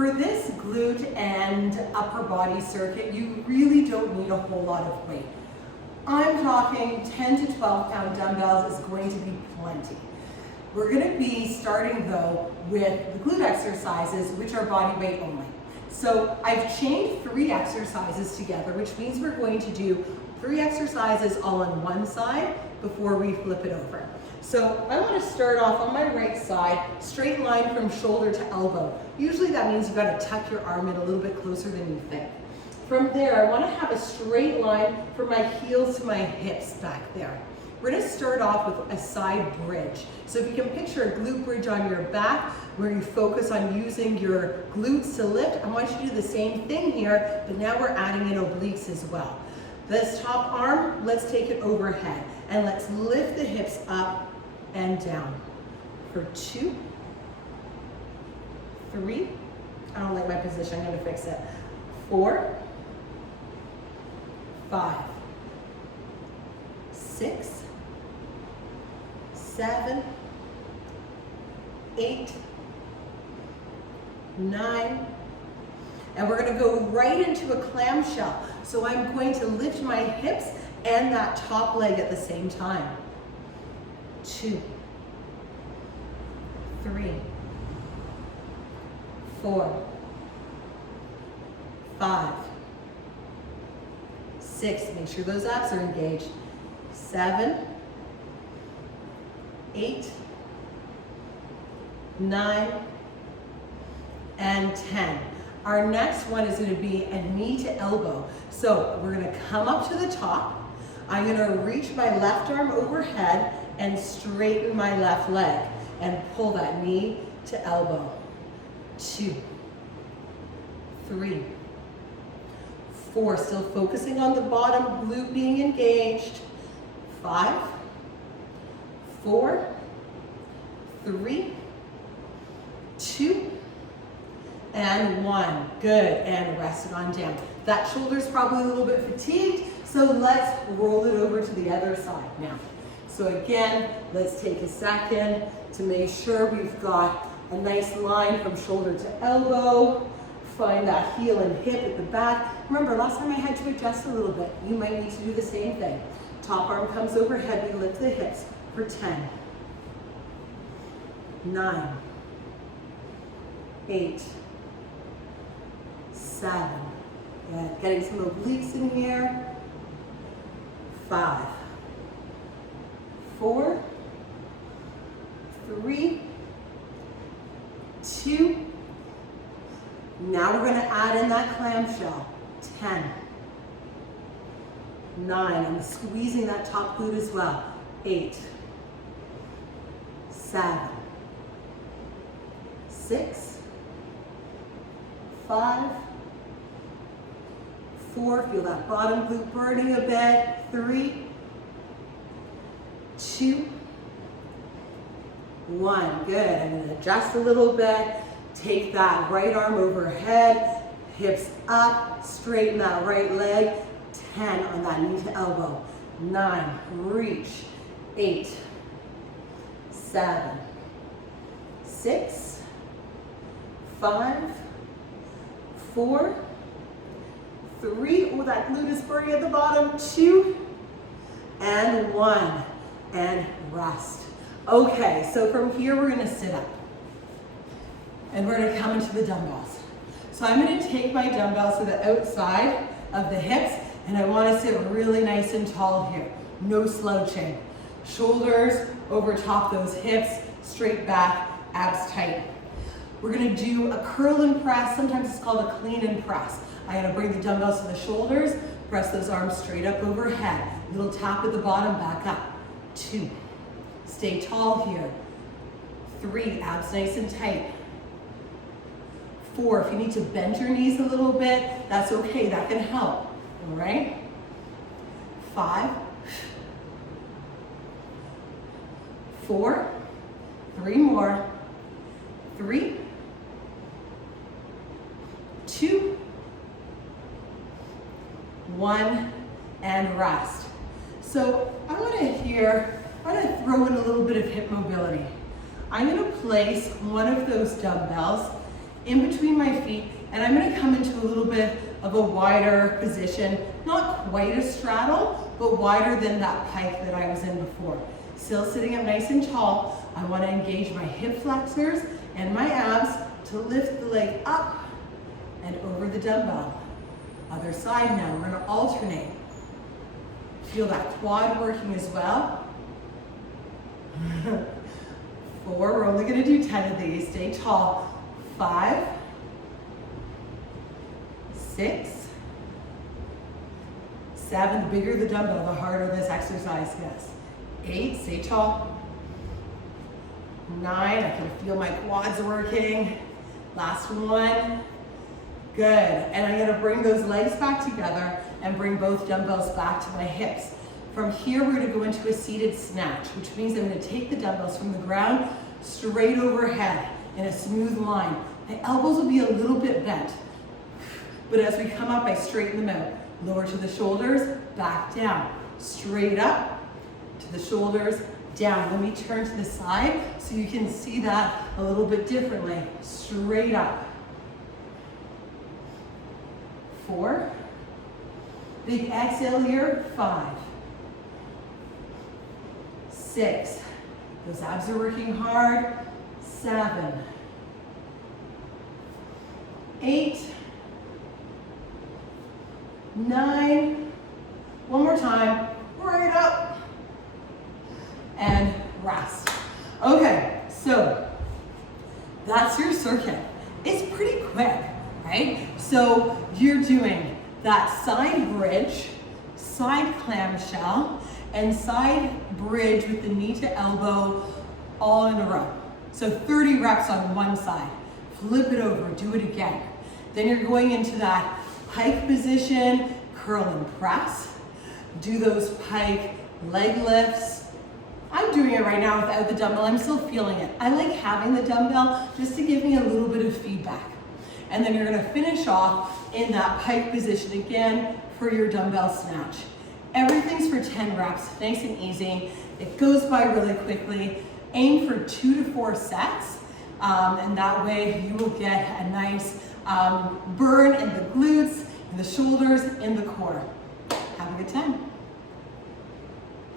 For this glute and upper body circuit, you really don't need a whole lot of weight. I'm talking 10 to 12 pound dumbbells is going to be plenty. We're going to be starting though with the glute exercises, which are body weight only. So I've chained 3 exercises together, which means we're going to do 3 exercises all on one side before we flip it over. So I want to start off on my right side, straight line from shoulder to elbow. Usually that means you've got to tuck your arm in a little bit closer than you think. From there, I want to have a straight line from my heels to my hips back there. We're going to start off with a side bridge. So if you can picture a glute bridge on your back where you focus on using your glutes to lift, I want you to do the same thing here, but now we're adding in obliques as well. This top arm, let's take it overhead and let's lift the hips up and down for 2, 3, I don't like my position, I'm going to fix it, 4, 5, 6, 7, 8, 9, and we're going to go right into a clamshell. So I'm going to lift my hips and that top leg at the same time. 2, 3, 4, 5, 6, make sure those abs are engaged, 7, 8, 9, and 10. Our next one is going to be a knee to elbow. So we're going to come up to the top. I'm going to reach my left arm overhead and straighten my left leg and pull that knee to elbow. 2, 3, 4, still focusing on the bottom glute being engaged. 5, 4, 3, 2, and 1. Good, and rest it on down. That shoulder's probably a little bit fatigued, so let's roll it over to the other side now. So again, let's take a second to make sure we've got a nice line from shoulder to elbow. Find that heel and hip at the back. Remember, last time I had to adjust a little bit. You might need to do the same thing. Top arm comes overhead, we lift the hips for 10, 9, 8, 7. Good. Getting some obliques in here. 5, 4, 3, 2. Now we're going to add in that clamshell. 10, 9. I'm squeezing that top glute as well. 8, 7, 6, 5, 4. Feel that bottom glute burning a bit. 3, 2, 1. Good. I'm going to adjust a little bit. Take that right arm overhead, hips up, straighten that right leg. 10 on that knee to elbow. 9, reach. 8, 7, 6, 5, 4, 3. Oh, that glute is burning at the bottom. 2, and 1, and rest. Okay, so from here we're going to sit up. And we're going to come into the dumbbells. So I'm going to take my dumbbells to the outside of the hips, and I want to sit really nice and tall here. No slouching. Shoulders over top those hips, straight back, abs tight. We're going to do a curl and press. Sometimes it's called a clean and press. I'm going to bring the dumbbells to the shoulders, press those arms straight up overhead. Little tap at the bottom, back up. 2. Stay tall here. 3, abs nice and tight. 4, if you need to bend your knees a little bit, that's okay, that can help, all right? 5, 4, 3 more, 3, 2, 1, and rest. So I want to throw in a little bit of hip mobility. I'm going to place one of those dumbbells in between my feet, and I'm gonna come into a little bit of a wider position, not quite a straddle, but wider than that pike that I was in before. Still sitting up nice and tall. I wanna engage my hip flexors and my abs to lift the leg up and over the dumbbell. Other side now, we're gonna alternate. Feel that quad working as well. 4, we're only gonna do 10 of these. Stay tall. 5, 6, 7, the bigger the dumbbell, the harder this exercise gets. 8, stay tall. 9, I can feel my quads working. Last one. Good, and I'm gonna bring those legs back together and bring both dumbbells back to my hips. From here, we're gonna go into a seated snatch, which means I'm gonna take the dumbbells from the ground straight overhead in a smooth line. My elbows will be a little bit bent, but as we come up, I straighten them out. Lower to the shoulders, back down. Straight up to the shoulders, down. Let me turn to the side so you can see that a little bit differently. Straight up. 4. Big exhale here, 5. 6. Those abs are working hard. 7. 8. 9. One more time. Right up. And rest. Okay, so that's your circuit. It's pretty quick, right? So you're doing that side bridge, side clamshell, and side bridge with the knee to elbow all in a row. So 30 reps on one side. Flip it over, do it again. Then you're going into that pike position, curl and press. Do those pike leg lifts. I'm doing it right now without the dumbbell. I'm still feeling it. I like having the dumbbell just to give me a little bit of feedback. And then you're gonna finish off in that pike position again for your dumbbell snatch. Everything's for 10 reps, nice and easy. It goes by really quickly. Aim for 2 to 4 sets, and that way you will get a nice burn in the glutes, in the shoulders, in the core. Have a good time.